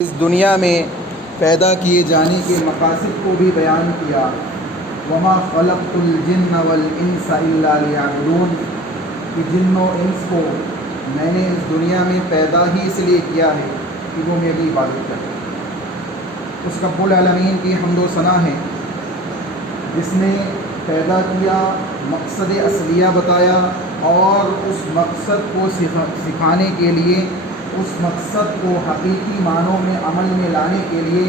اس دنیا میں پیدا کیے جانے کے مقاصد کو بھی بیان کیا۔ وما خلقت الجن والانس الا لیعبدون، کہ جن و انس کو میں نے اس دنیا میں پیدا ہی اس لیے کیا ہے کہ وہ میری عبادت کریں۔ اس رب العالمین کی حمد و ثنا ہے جس نے پیدا کیا، مقصد اصلیہ بتایا اور اس مقصد کو سکھانے کے لیے، اس مقصد کو حقیقی معنوں میں عمل میں لانے کے لیے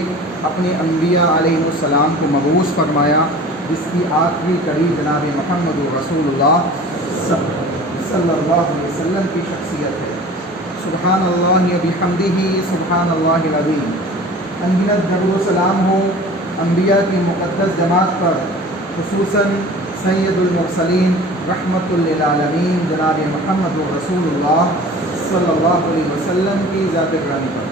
اپنے انبیاء علیہ السلام کو مبعوث فرمایا، جس کی آخری کڑی جناب محمد رسول اللہ صلی اللہ علیہ وسلم کی شخصیت ہے۔ سبحان اللہ بحمدہ، سبحان اللہ العظیم۔ انگنت درود و سلام ہو انبیاء کی مقدس جماعت پر، خصوصاً سید المرسلین رحمۃ للعالمین جناب محمد رسول اللہ صلی اللہ علیہ وسلم کی ذات گرامی پر۔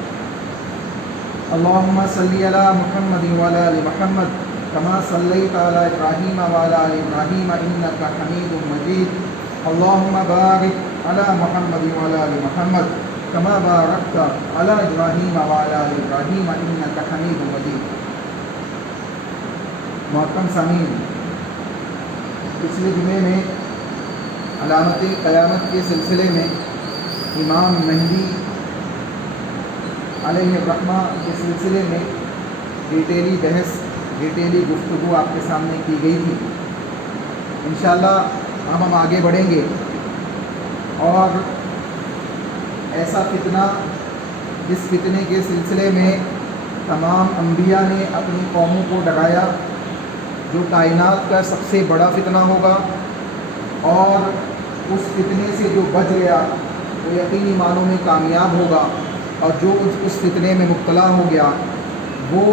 اللہم صلی علی محمد وعلی آل محمد کما صلیت علی ابراہیم وعلی آل ابراہیم انک حمید مجید۔ اللہم بارک علی محمد وعلی آل محمد کما بارکت علی ابراہیم وعلی آل ابراہیم انک حمید مجید۔ محترم سامعین، پچھلے جمعے میں علامت قیامت کے سلسلے میں امام مہدی علیہ الرحمہ کے سلسلے میں ڈیٹیلی بحث، ڈیٹیلی گفتگو آپ کے سامنے کی گئی تھی۔ انشاءاللہ اب ہم آگے بڑھیں گے اور ایسا فتنہ جس فتنے کے سلسلے میں تمام انبیاء نے اپنی قوموں کو ڈرایا، جو کائنات کا سب سے بڑا فتنہ ہوگا، اور اس فتنے سے جو بچ گیا وہ یقینی معنوں میں کامیاب ہوگا، اور جو اس فتنے میں مبتلا ہو گیا وہ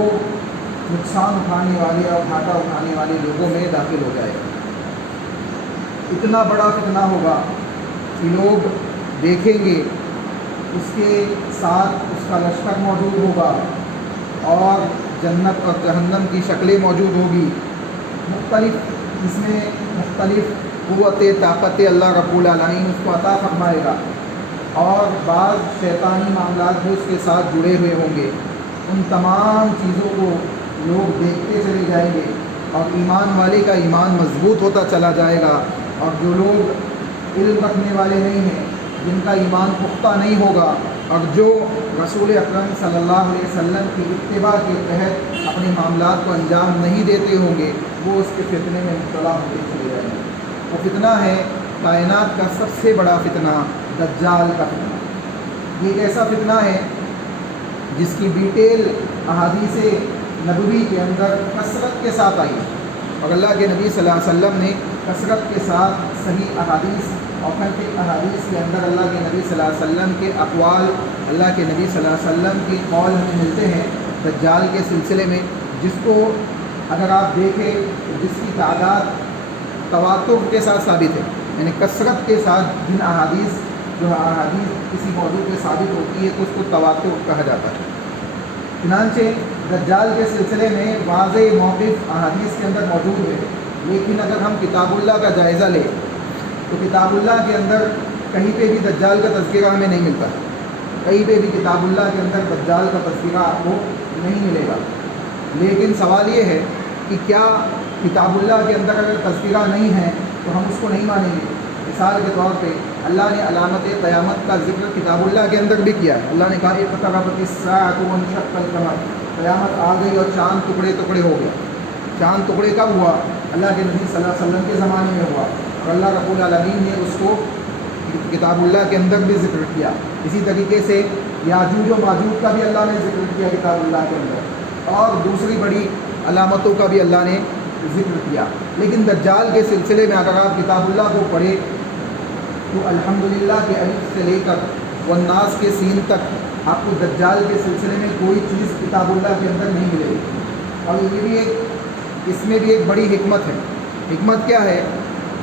نقصان اٹھانے والے اور گھاٹا اٹھانے والے لوگوں میں داخل ہو جائے گا۔ اتنا بڑا فتنہ ہوگا کہ لوگ دیکھیں گے اس کے ساتھ اس کا لشکر موجود ہوگا اور جنت اور جہنم کی شکلیں موجود ہوگی، مختلف اس میں مختلف قوت طاقت اللہ رب العالمین اس کو عطا فرمائے گا، اور بعض شیطانی معاملات بھی اس کے ساتھ جڑے ہوئے ہوں گے۔ ان تمام چیزوں کو لوگ دیکھتے چلے جائیں گے اور ایمان والے کا ایمان مضبوط ہوتا چلا جائے گا، اور جو لوگ علم رکھنے والے نہیں ہیں، جن کا ایمان پختہ نہیں ہوگا، اور جو رسول اکرم صلی اللہ علیہ وسلم کی اتباع کے تحت اپنے معاملات کو انجام نہیں دیتے ہوں گے، وہ اس کے فتنے میں مبتلا ہوتے چلے جائیں گے۔ وہ فتنہ ہے کائنات کا سب سے بڑا فتنہ، دجال کا فتنہ۔ یہ ایک ایسا فتنہ ہے جس کی ڈیٹیل احادیث نبوی کے اندر کثرت کے ساتھ آئی، اور اللہ کے نبی صلی اللہ علیہ وسلم نے کثرت کے ساتھ صحیح احادیث، اوتھینٹک احادیث کے اندر اللہ کے نبی صلی اللہ علیہ وسلم کے اقوال، اللہ کے نبی صلی اللہ علیہ وسلم کے قول ہمیں ملتے ہیں دجال کے سلسلے میں، جس کو اگر آپ دیکھیں تو جس کی تعداد تواتر کے ساتھ ثابت ہے، یعنی کثرت کے ساتھ جن احادیث کسی موضوع پہ ثابت ہوتی ہے تو اس کو تواتر کہا جاتا ہے۔ چنانچہ دجال کے سلسلے میں واضح موقف احادیث کے اندر موجود ہے، لیکن اگر ہم کتاب اللہ کا جائزہ لیں تو کتاب اللہ کے اندر کہیں پہ بھی دجال کا تذکرہ ہمیں نہیں ملتا، کہیں پہ بھی کتاب اللہ کے اندر دجال کا تذکرہ آپ کو نہیں ملے گا۔ لیکن سوال یہ ہے کہ کیا کتاب اللہ کے اندر اگر تذکرہ نہیں ہے تو ہم اس کو نہیں مانیں گے؟ مثال کے طور پہ اللہ نے علامت قیامت کا ذکر کتاب اللہ کے اندر بھی کیا ہے۔ اللہ نے کہا اقتربت الساعۃ وانشق القمر، قیامت آ گئی اور چاند ٹکڑے ٹکڑے ہو گیا۔ چاند ٹکڑے کب ہوا؟ اللہ کے نبی صلی اللہ علیہ وسلم کے زمانے میں ہوا، اور اللہ رب العالمین نے اس کو کتاب اللہ کے اندر بھی ذکر کیا۔ اسی طریقے سے یاجوج و ماجوج کا بھی اللہ نے ذکر کیا کتاب اللہ کے اندر، اور دوسری بڑی علامتوں کا بھی اللہ نے ذکر کیا۔ لیکن دجال کے سلسلے میں اگر آپ کتاب اللہ کو پڑھیں تو الحمدللہ کے الف سے لے کر والناس کے سین تک آپ کو دجال کے سلسلے میں کوئی چیز کتاب اللہ کے اندر نہیں ملے گی۔ اور یہ بھی اس میں بھی ایک بڑی حکمت ہے۔ حکمت کیا ہے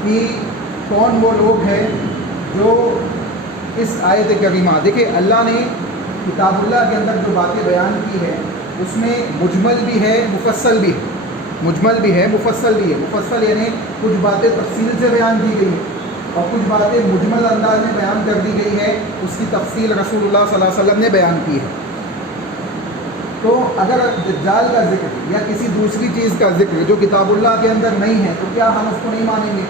کہ کون وہ لوگ ہیں جو اس آیت کریمہ، دیکھیں اللہ نے کتاب اللہ کے اندر جو باتیں بیان کی ہے اس میں مجمل بھی ہے، مفصل بھی ہے، مجمل بھی ہے، مفصل بھی ہے۔ مفصل یعنی کچھ باتیں تفصیل سے بیان کی گئی ہیں، اور کچھ باتیں مجمل انداز میں بیان کر دی گئی ہے، اس کی تفصیل رسول اللہ صلی اللہ علیہ وسلم نے بیان کی ہے۔ تو اگر دجال کا ذکر یا کسی دوسری چیز کا ذکر جو کتاب اللہ کے اندر نہیں ہے تو کیا ہم اس کو نہیں مانیں گے؟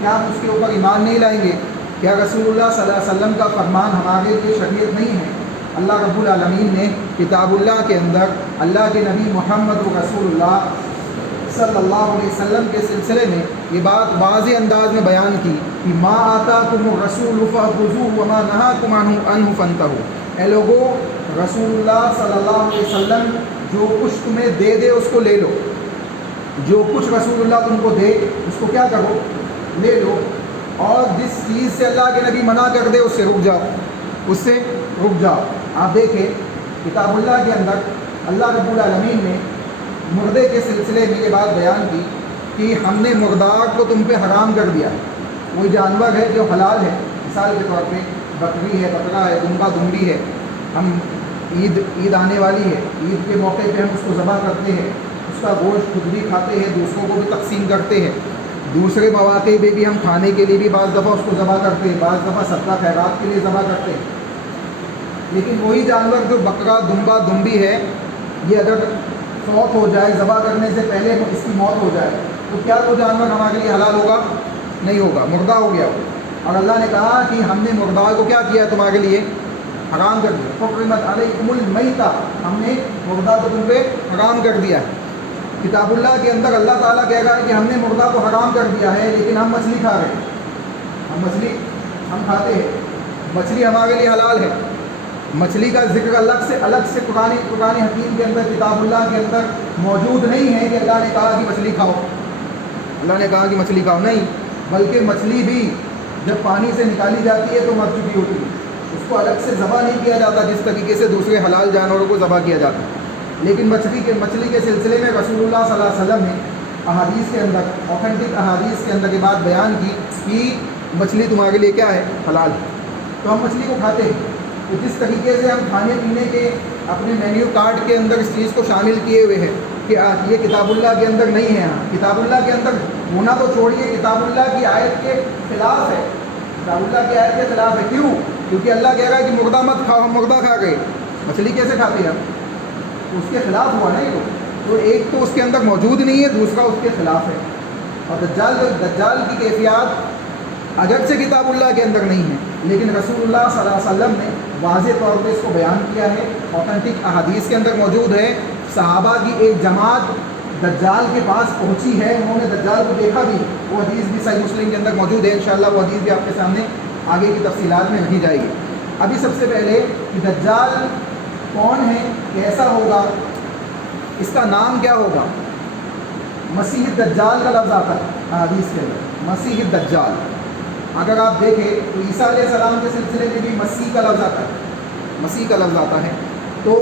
کیا ہم اس کے اوپر ایمان نہیں لائیں گے؟ کیا رسول اللہ صلی اللہ علیہ وسلم کا فرمان ہمارے لیے شریعت نہیں ہے؟ اللہ رب العالمین نے کتاب اللہ کے اندر اللہ کے نبی محمد رسول اللہ صلی اللہ علیہ وسلم کے سلسلے میں یہ بات واضح انداز میں بیان کی کہ ما آتاکم الرسول فخذوہ وما نہاکم عنہ فانتہوا، اے لوگوں رسول اللہ صلی اللہ علیہ وسلم جو کچھ تمہیں دے دے اس کو لے لو، جو کچھ رسول اللہ تم کو دے اس کو کیا کرو؟ لے لو، اور جس چیز سے اللہ کے نبی منع کر دے اس سے رک جاؤ، اس سے رک جاؤ۔ آپ دیکھیں کتاب اللہ کے اندر اللہ رب العالمین نے مردے کے سلسلے میں یہ بات بیان کی کہ ہم نے مردار کو تم پہ حرام کر دیا ہے، کوئی جانور ہے جو حلال ہے، مثال کے طور پہ بکری ہے، بکرا ہے، دمبا دمبی ہے، ہم عید آنے والی ہے، عید کے موقع پہ ہم اس کو ذبح کرتے ہیں، اس کا گوشت خود بھی کھاتے ہیں، دوسروں کو بھی تقسیم کرتے ہیں، دوسرے مواقع پہ بھی ہم کھانے کے لیے بھی بعض دفعہ اس کو ذبح کرتے ہیں، بعض دفعہ صدقہ خیرات کے لیے ذبح کرتے ہیں۔ لیکن وہی جانور جو بکرا دمبا دمبی ہے، یہ اگر فوت ہو جائے، ذبح کرنے سے پہلے اس کی موت ہو جائے تو کیا وہ جانور ہمارے لیے حلال ہوگا؟ نہیں ہوگا، مردہ ہو گیا وہ۔ اور اللہ نے کہا کہ ہم نے مردار کو کیا کیا تمہارے لیے؟ حرام کر دیا۔ حرمت علیکم المیتہ، ہم نے مردہ کو تم پہ حرام کر دیا ہے۔ کتاب اللہ کے اندر اللہ تعالیٰ کہہ رہا ہے کہ ہم نے مردہ کو حرام کر دیا ہے، لیکن ہم مچھلی کھا رہے ہیں، ہم کھاتے ہیں، مچھلی ہمارے لیے حلال ہے۔ مچھلی کا ذکر الگ سے قرآن حکیم کے اندر کتاب اللہ کے اندر موجود نہیں ہے کہ اللہ نے کہا کہ مچھلی کھاؤ، اللہ نے کہا کہ مچھلی کھاؤ، نہیں، بلکہ مچھلی بھی جب پانی سے نکالی جاتی ہے تو مر چکی ہوتی ہے، اس کو الگ سے ذبح نہیں کیا جاتا جس طریقے سے دوسرے حلال جانوروں کو ذبح کیا جاتا ہے۔ لیکن مچھلی کے سلسلے میں رسول اللہ صلی اللہ علیہ وسلم نے احادیث کے اندر، اوتھینٹک احادیث کے اندر یہ بات بیان کی کہ مچھلی تمہارے لیے کیا ہے؟ حلال ہے، تو ہم مچھلی کو کھاتے ہیں۔ تو جس طریقے سے ہم کھانے پینے کے اپنے مینیو کارڈ کے اندر اس چیز کو شامل کیے ہوئے ہیں کہ یہ کتاب اللہ کے اندر نہیں ہے، کتاب اللہ کے اندر ہونا تو چھوڑیے، کتاب اللہ کی آیت کے خلاف ہے، کتاب اللہ کی آیت کے خلاف ہے۔ کیوں؟ کیونکہ اللہ کہہ رہا ہے کہ مردہ مت کھاؤ، ہم مردہ کھا گئے، مچھلی کیسے کھاتے ہیں ہم؟ اس کے خلاف ہوا نا یہ تو ایک تو اس کے اندر موجود نہیں ہے، دوسرا اس کے خلاف ہے۔ اور دجال کی کیفیات اگرچہ کتاب اللہ کے اندر نہیں ہے، لیکن رسول اللہ صلی اللہ علیہ وسلم نے واضح طور پہ اس کو بیان کیا ہے، اوتھینٹک احادیث کے اندر موجود ہے۔ صحابہ کی ایک جماعت دجال کے پاس پہنچی ہے، انہوں نے دجال کو دیکھا بھی، وہ حدیث بھی صحیح مسلم کے اندر موجود ہے، انشاءاللہ وہ حدیث بھی آپ کے سامنے آگے کی تفصیلات میں رکھی جائے گی۔ ابھی سب سے پہلے کہ دجال کون ہے، کیسا ہوگا، اس کا نام کیا ہوگا؟ مسیح الدجال کا لفظ آتا ہے حدیث کے اندر، مسیح الدجال۔ اگر آپ دیکھیں تو عیسیٰ علیہ السلام کے سلسلے میں بھی مسیح کا لفظ آتا ہے، مسیح کا لفظ آتا ہے۔ تو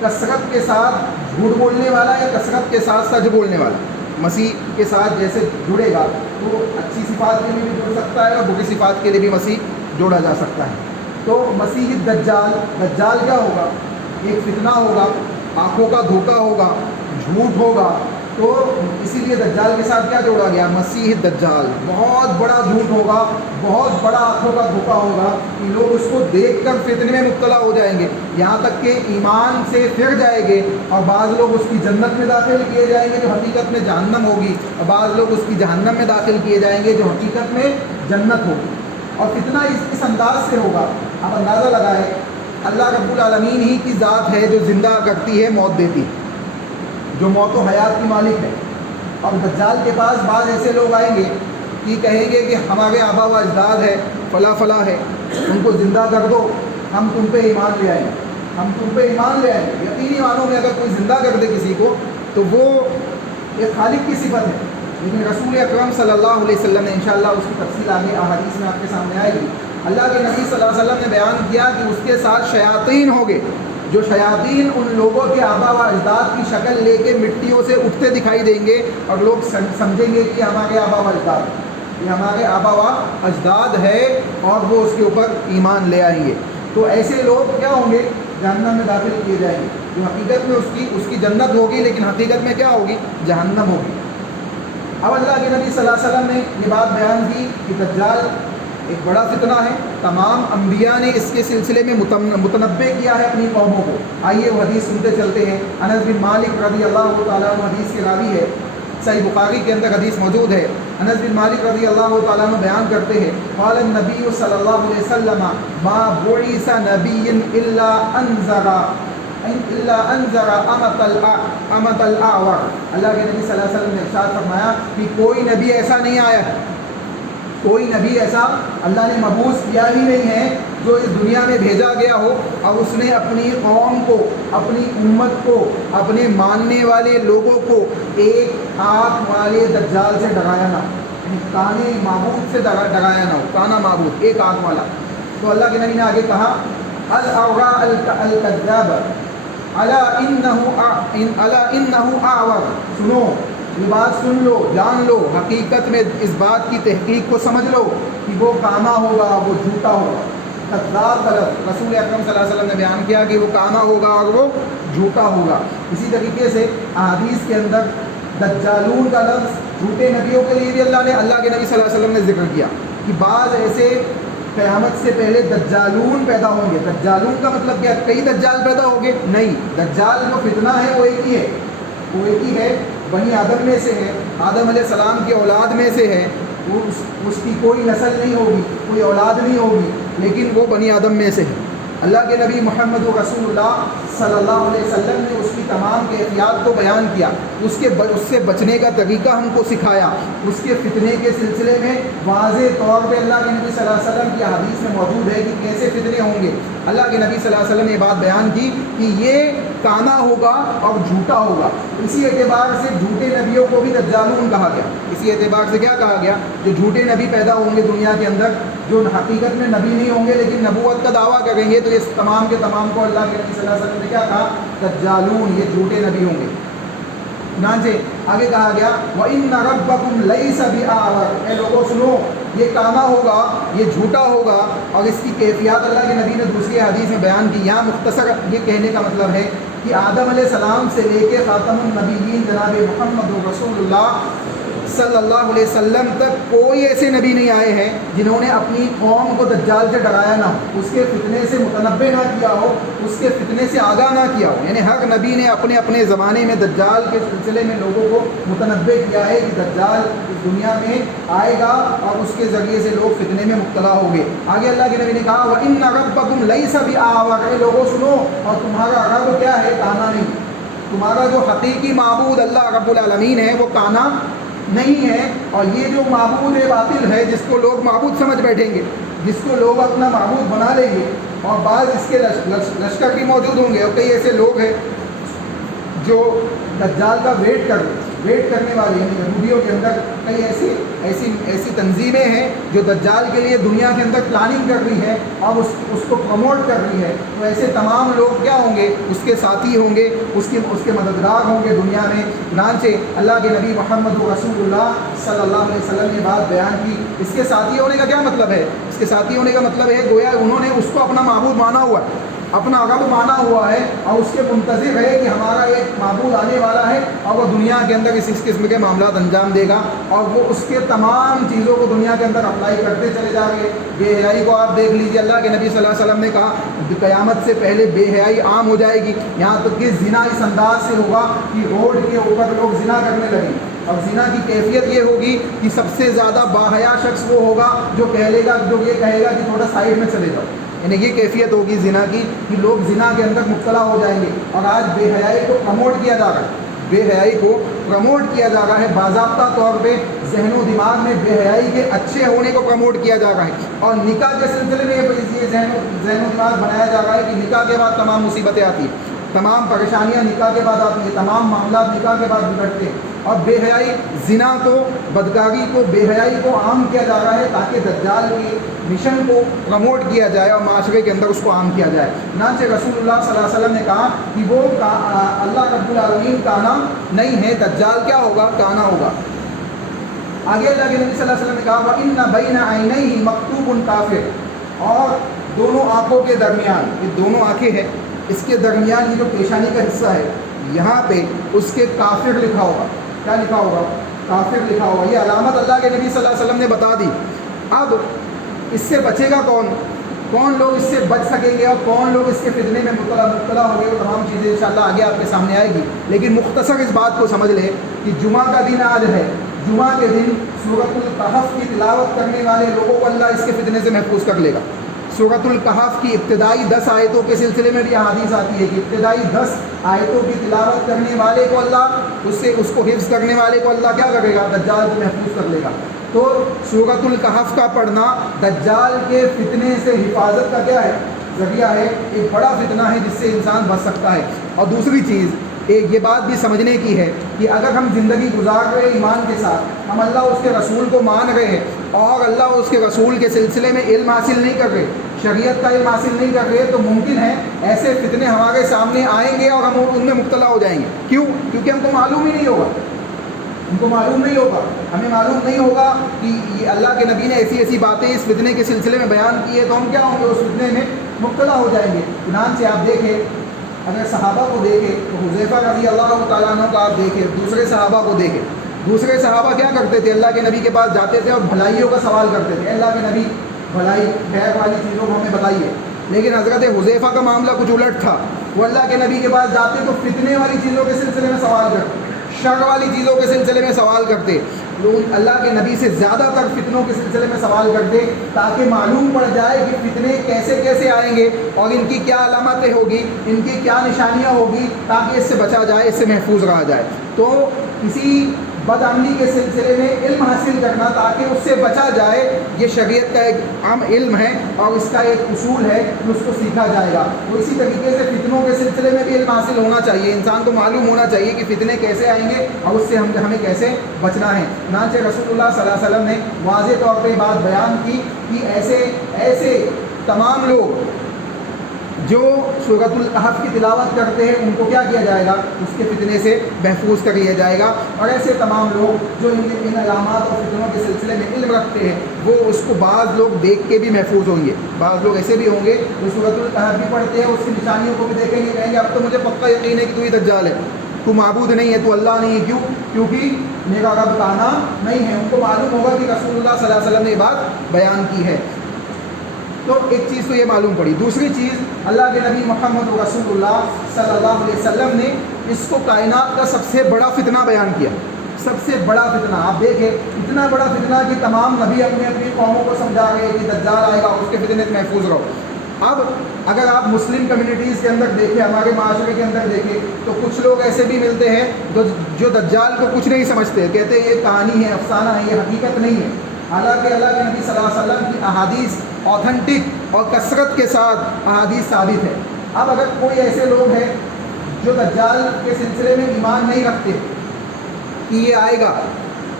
کثرت کے ساتھ جھوٹ بولنے والا یا کثرت کے ساتھ سچ بولنے والا، مسیح کے ساتھ جیسے جڑے گا تو اچھی صفات کے لیے بھی جڑ سکتا ہے اور بری صفات کے لیے بھی مسیح جوڑا جا سکتا ہے۔ تو مسیح الدجال، دجال کیا ہوگا؟ ایک فتنہ ہوگا، آنکھوں کا دھوکہ ہوگا، جھوٹ ہوگا، تو اسی لیے دجال کے ساتھ کیا جوڑا گیا؟ مسیح الدجال۔ بہت بڑا جھوٹ ہوگا، بہت بڑا آنکھوں کا دھوکہ ہوگا کہ لوگ اس کو دیکھ کر فتنے میں مبتلا ہو جائیں گے، یہاں تک کہ ایمان سے پھر جائیں گے، اور بعض لوگ اس کی جنت میں داخل کیے جائیں گے جو حقیقت میں جہنم ہوگی، اور بعض لوگ اس کی جہنم میں داخل کیے جائیں گے جو حقیقت میں جنت ہوگی۔ اور فتنہ اس انداز سے ہوگا، آپ اندازہ لگائیں، اللہ رب العالمین ہی کی ذات ہے جو زندہ کرتی ہے، موت دیتی ہے، جو موت و حیات کی مالک ہے۔ اور دجال کے پاس بعض ایسے لوگ آئیں گے کہ کہیں گے کہ ہمارے آبا و اجداد ہے، فلاں فلاں ہے، ان کو زندہ کر دو، ہم تم پہ ایمان لے آئیں گے، ہم تم پہ ایمان لے آئیں گے۔ یقینی معنوں میں اگر کوئی زندہ کر دے کسی کو تو وہ ایک خالق کی صفت ہے، لیکن رسول اکرم صلی اللہ علیہ وسلم نے انشاءاللہ اس کی تفصیل آگے احادیث میں آپ کے سامنے آئے گی۔ اللہ کے نبی صلی اللہ علیہ وسلم نے بیان کیا کہ اس کے ساتھ شیاطین ہوں گے، جو شیاطین ان لوگوں کے آبا و اجداد کی شکل لے کے مٹیوں سے اٹھتے دکھائی دیں گے، اور لوگ سمجھیں گے کہ ہمارے آبا و اجداد، یہ ہمارے آبا و اجداد ہے، اور وہ اس کے اوپر ایمان لے آئیں گے۔ تو ایسے لوگ کیا ہوں گے؟ جہنم میں داخل کیے جائیں گے، جو حقیقت میں اس کی جنت ہوگی، لیکن حقیقت میں کیا ہوگی؟ جہنم ہوگی۔ اب اللہ کے نبی صلی اللہ علیہ وسلم نے یہ بات بیان کی کہ دجال ایک بڑا فتنہ ہے، تمام انبیاء نے اس کے سلسلے میں متنبع کیا ہے اپنی قوموں کو۔ آئیے وہ حدیث سنتے چلتے ہیں۔ انس بن مالک رضی اللہ تعالیٰ عنہ حدیث کے راوی ہے، صحیح بخاری کے اندر حدیث موجود ہے۔ انس بن مالک رضی اللہ تعالیٰ عنہ بیان کرتے ہیں، قال النبی صلی اللہ علیہ وسلم ما بعث نبی الا انذر امت الاعور۔ اللہ کے نبی صلی اللہ علیہ وسلم نے ارشاد فرمایا کہ کوئی نبی ایسا نہیں آیا ہے، کوئی نبی ایسا اللہ نے مبعوث کیا ہی نہیں ہے جو اس دنیا میں بھیجا گیا ہو اور اس نے اپنی قوم کو، اپنی امت کو، اپنے ماننے والے لوگوں کو ایک آنکھ والے دجال سے ڈرایا نہ ہو، یعنی کانے معبود سے ڈرایا نہ ہو، کانا معبود ایک آنکھ والا۔ تو اللہ کے نبی نے آگے کہا الاوراء الکذاب الا انہ اعور، سنو یہ بات سن لو، جان لو، حقیقت میں اس بات کی تحقیق کو سمجھ لو کہ وہ کانا ہوگا، وہ جھوٹا ہوگا۔ کذاب کا لفظ رسول اکرم صلی اللہ علیہ وسلم نے بیان کیا کہ وہ کانا ہوگا اور وہ جھوٹا ہوگا۔ اسی طریقے سے احادیث کے اندر دجالون کا لفظ جھوٹے نبیوں کے لیے بھی اللہ کے نبی صلی اللہ علیہ وسلم نے ذکر کیا کہ بعض ایسے قیامت سے پہلے دجالون پیدا ہوں گے۔ دجالون کا مطلب کیا؟ کئی دجال پیدا ہوں گے؟ نہیں، دجال جو فتنہ ہے وہ ایک ہی ہے، وہ ایک ہی ہے، بنی آدم میں سے ہے، آدم علیہ السلام کی اولاد میں سے ہے، وہ اس کی کوئی نسل نہیں ہوگی، کوئی اولاد نہیں ہوگی، لیکن وہ بنی آدم میں سے ہے۔ اللہ کے نبی محمد رسول اللہ صلی اللہ علیہ وسلم نے اس کی تمام کیفیات کو بیان کیا، اس سے بچنے کا طریقہ ہم کو سکھایا، اس کے فتنے کے سلسلے میں واضح طور پہ اللہ کے نبی صلی اللہ علیہ وسلم کی حدیث میں موجود ہے کہ کیسے فتنے ہوں گے۔ اللہ کے نبی صلی اللہ علیہ وسلم نے یہ بات بیان کی کہ یہ کانا ہوگا اور جھوٹا ہوگا۔ اسی اعتبار سے جھوٹے نبیوں کو بھی دجالون کہا گیا۔ اسی اعتبار سے کیا کہا گیا؟ جو جھوٹے نبی پیدا ہوں گے دنیا کے اندر، جو حقیقت میں نبی نہیں ہوں گے لیکن نبوت کا دعویٰ کریں گے، تو یہ تمام کے تمام کو اللہ کے نبی صلی اللہ علیہ وسلم نے کیا کہا؟ دجالون، یہ جھوٹے نبی ہوں گے۔ چنانچہ آگے کہا گیا وَإِنَّ رَبَّكُمْ لَيْسَ بِأَعْوَرَ، اے لوگوں سنو، یہ کانا ہوگا، یہ جھوٹا ہوگا، اور اس کی کیفیات اللہ کے نبی نے دوسری حدیث میں بیان کی۔ یہاں مختصر یہ کہنے کا مطلب ہے کہ آدم علیہ السلام سے لے کے خاتم النبیین جناب محمد رسول اللہ صلی اللہ علیہ وسلم تک کوئی ایسے نبی نہیں آئے ہیں جنہوں نے اپنی قوم کو دجال سے ڈرایا نہ ہو، اس کے فتنے سے متنبع نہ کیا ہو، اس کے فتنے سے آگاہ نہ کیا ہو۔ یعنی ہر نبی نے اپنے اپنے زمانے میں دجال کے سلسلے میں لوگوں کو متنبع کیا ہے کہ دجال اس دنیا میں آئے گا اور اس کے ذریعے سے لوگ فتنے میں مبتلا ہوں گے۔ آگے اللہ کے نبی نے کہا وَإِنَّ رَبَّكُمْ لَيْسَ بِأَعْوَرَ، اے لوگوں سنو، اور تمہارا رب کیا ہے؟ کانا نہیں۔ تمہارا جو حقیقی معبود اللہ رب العالمین ہے وہ کانا نہیں ہے، اور یہ جو معبود باطل ہے جس کو لوگ معبود سمجھ بیٹھیں گے، جس کو لوگ اپنا معبود بنا لیں گے، اور بعض اس کے لشکر بھی موجود ہوں گے، اور کئی ایسے لوگ ہیں جو دجال کا ویٹ کرنے والے ہیں۔ یہودیوں کے اندر کئی ایسی تنظیمیں ہیں جو دجال کے لیے دنیا کے اندر پلاننگ کر رہی ہے اور اس کو پروموٹ کر رہی ہے۔ تو ایسے تمام لوگ کیا ہوں گے؟ اس کے ساتھی ہوں گے، اس کے مددگار ہوں گے دنیا میں۔ چنانچہ اللہ کے نبی محمد رسول اللہ صلی اللہ علیہ وسلم نے بات بیان کی۔ اس کے ساتھی ہونے کا کیا مطلب ہے؟ اس کے ساتھی ہونے کا مطلب ہے گویا انہوں نے اس کو اپنا معبود مانا ہوا ہے، اپنا رب مانا ہوا ہے، اور اس کے منتظر ہے کہ ہمارا ایک معبود آنے والا ہے اور وہ دنیا کے اندر اس قسم کے معاملات انجام دے گا، اور وہ اس کے تمام چیزوں کو دنیا کے اندر اپلائی کرتے چلے جائیں گے۔ بے حیائی کو آپ دیکھ لیجیے، اللہ کے نبی صلی اللہ علیہ وسلم نے کہا قیامت سے پہلے بے حیائی عام ہو جائے گی، یہاں تک کہ زنا اس انداز سے ہوگا کہ روڈ کے اوپر لوگ زنا کرنے لگیں۔ اب زنا کی کیفیت یہ ہوگی کہ سب سے زیادہ باحیا شخص وہ ہوگا جو یہ کہے گا کہ تھوڑا سائڈ میں چلے جاؤ، یعنی یہ کیفیت ہوگی زنا کی کہ لوگ زنا کے اندر مبتلا ہو جائیں گے۔ اور آج بے حیائی کو پروموٹ کیا جا رہا ہے، بے حیائی کو پروموٹ کیا جا رہا ہے، باضابطہ طور پہ ذہن و دماغ میں بے حیائی کے اچھے ہونے کو پروموٹ کیا جا رہا ہے، اور نکاح کے سلسلے میں یہ ذہن و دماغ بنایا جا رہا ہے کہ نکاح کے بعد تمام مصیبتیں آتی ہیں، تمام پریشانیاں نکاح کے بعد آتی ہیں، تمام معاملات نکاح کے بعد بگڑتے ہیں۔ اور بے حیائی، زنا کو، بدکاری کو، بے حیائی کو عام کیا جا رہا ہے تاکہ دجال کے مشن کو پروموٹ کیا جائے اور معاشرے کے اندر اس کو عام کیا جائے۔ چنانچہ رسول اللہ صلی اللہ علیہ وسلم نے کہا کہ وہ اللہ رب العالمین کانا نہیں ہے، دجال کیا ہوگا؟ کانا ہوگا۔ آگے اللہ کے نبی صلی اللہ علیہ وسلم نے کہا وَإِنَّ بَيْنَ عَيْنَيْهِ مَكْتُوبٌ کافر، اور دونوں آنکھوں کے درمیان، یہ دونوں آنکھیں ہیں، اس کے درمیان یہ جو پیشانی کا حصہ ہے یہاں پہ اس کے کافر لکھا ہوگا۔ کیا لکھا ہوگا؟ کافر لکھا ہوگا۔ یہ علامت اللہ کے نبی صلی اللہ علیہ وسلم نے بتا دی۔ اب اس سے بچے گا کون؟ کون لوگ اس سے بچ سکیں گے اور کون لوگ اس کے فتنے میں مبتلا ہو گئے؟ وہ تمام چیزیں انشاءاللہ آگے آپ کے سامنے آئے گی. لیکن مختصر اس بات کو سمجھ لیں کہ جمعہ کا دن آج ہے. جمعہ کے دن سورۃ الکہف کی تلاوت کرنے والے لوگوں کو اللہ اس کے فتنے سے محفوظ کر لے گا. سورۃ الکہف کی ابتدائی 10 آیتوں کے سلسلے میں بھی احادیث آتی ہے کہ ابتدائی 10 آیتوں کی تلاوت کرنے والے کو اللہ اس کو حفظ کرنے والے کو اللہ کیا کرے گا؟ دجال سے محفوظ کر لے گا. تو سورۃ الکہف کا پڑھنا دجال کے فتنے سے حفاظت کا کیا ہے؟ ذریعہ ہے. ایک بڑا فتنہ ہے جس سے انسان بچ سکتا ہے. اور دوسری چیز ایک یہ بات بھی سمجھنے کی ہے کہ اگر ہم زندگی گزار رہے ایمان کے ساتھ, ہم اللہ اس کے رسول کو مان رہے ہیں اور اللہ اس کے رسول کے سلسلے میں علم حاصل نہیں کر رہے, شریعت کا علم حاصل نہیں کر رہے, تو ممکن ہے ایسے فتنے ہمارے سامنے آئیں گے اور ہم ان میں مبتلا ہو جائیں گے. کیوں؟ کیونکہ ہم کو معلوم ہی نہیں ہوگا. ہمیں معلوم نہیں ہوگا کہ یہ اللہ کے نبی نے ایسی ایسی باتیں اس فتنے کے سلسلے میں بیان کی ہے, تو ہم کیا ہوں گے؟ اس فتنے میں مبتلا ہو جائیں گے. چنانچہ آپ دیکھیں, اگر صحابہ کو دیکھیں تو حذیفہ رضی اللہ تعالیٰ عنہ کا آپ دیکھیں, دوسرے صحابہ کو دیکھیں. دوسرے صحابہ کیا کرتے تھے؟ اللہ کے نبی کے پاس جاتے تھے اور بھلائیوں کا سوال کرتے تھے. اللہ کے نبی بھلائی خیر والی چیزوں کو ہمیں بتائیے. لیکن حضرت حذیفہ کا معاملہ کچھ الٹ تھا. وہ اللہ کے نبی کے پاس جاتے تو فتنے والی چیزوں کے سلسلے میں سوال کرتے, شر والی چیزوں کے سلسلے میں سوال کرتے. لوگ اللہ کے نبی سے زیادہ تر فتنوں کے سلسلے میں سوال کرتے تاکہ معلوم پڑ جائے کہ فتنے کیسے کیسے آئیں گے اور ان کی کیا علامتیں ہوگی, ان کی کیا نشانیاں ہوگی, تاکہ اس سے بچا جائے, اس سے محفوظ رہا جائے. تو کسی بد عملی کے سلسلے میں علم حاصل کرنا تاکہ اس سے بچا جائے, یہ شریعت کا ایک عام علم ہے اور اس کا ایک اصول ہے کہ اس کو سیکھا جائے گا. تو اسی طریقے سے فتنوں کے سلسلے میں بھی علم حاصل ہونا چاہیے. انسان کو معلوم ہونا چاہیے کہ فتنے کیسے آئیں گے اور اس سے ہمیں کیسے بچنا ہے. چنانچہ رسول اللہ صلی اللہ علیہ وسلم نے واضح طور پہ بات بیان کی کہ ایسے تمام لوگ جو سورۃ الکہف کی تلاوت کرتے ہیں ان کو کیا کیا جائے گا؟ اس کے فتنے سے محفوظ کر لیا جائے گا. اور ایسے تمام لوگ جو ان علامات اور فتنوں کے سلسلے میں علم رکھتے ہیں وہ اس کو بعض لوگ دیکھ کے بھی محفوظ ہوں گے. بعض لوگ ایسے بھی ہوں گے جو سورۃ الکہف بھی پڑھتے ہیں, اس کی نشانیوں کو بھی دیکھیں گے, کہیں گے اب تو مجھے پکا یقین ہے کہ تو ہی دجال ہے, تو معبود نہیں ہے, تو اللہ نہیں ہے. کیوں؟ کیونکہ میرا رب کانا نہیں ہے. ان کو معلوم ہوگا کہ رسول اللہ صلی اللہ علیہ وسلم نے یہ بات بیان کی ہے. تو ایک چیز تو یہ معلوم پڑی. دوسری چیز, اللہ کے نبی محمد رسول اللہ صلی اللہ علیہ وسلم نے اس کو کائنات کا سب سے بڑا فتنہ بیان کیا. سب سے بڑا فتنہ آپ دیکھیں, اتنا بڑا فتنہ کہ تمام نبی اپنی قوموں کو سمجھا رہے کہ دجال آئے گا, اس کے فتنے سے محفوظ رہو. اب اگر آپ مسلم کمیونٹیز کے اندر دیکھیں, ہمارے معاشرے کے اندر دیکھیں, تو کچھ لوگ ایسے بھی ملتے ہیں جو دجال کو کچھ نہیں سمجھتے, کہتے ہیں یہ کہانی ہے, افسانہ ہے, یہ حقیقت نہیں ہے. حالانکہ اللہ کے نبی صلی اللہ علیہ وسلم کی احادیث اوتھنٹک اور کثرت کے ساتھ احادیث ثابت ہے. اب اگر کوئی ایسے لوگ ہیں جو دجال کے سلسلے میں ایمان نہیں رکھتے کہ یہ آئے گا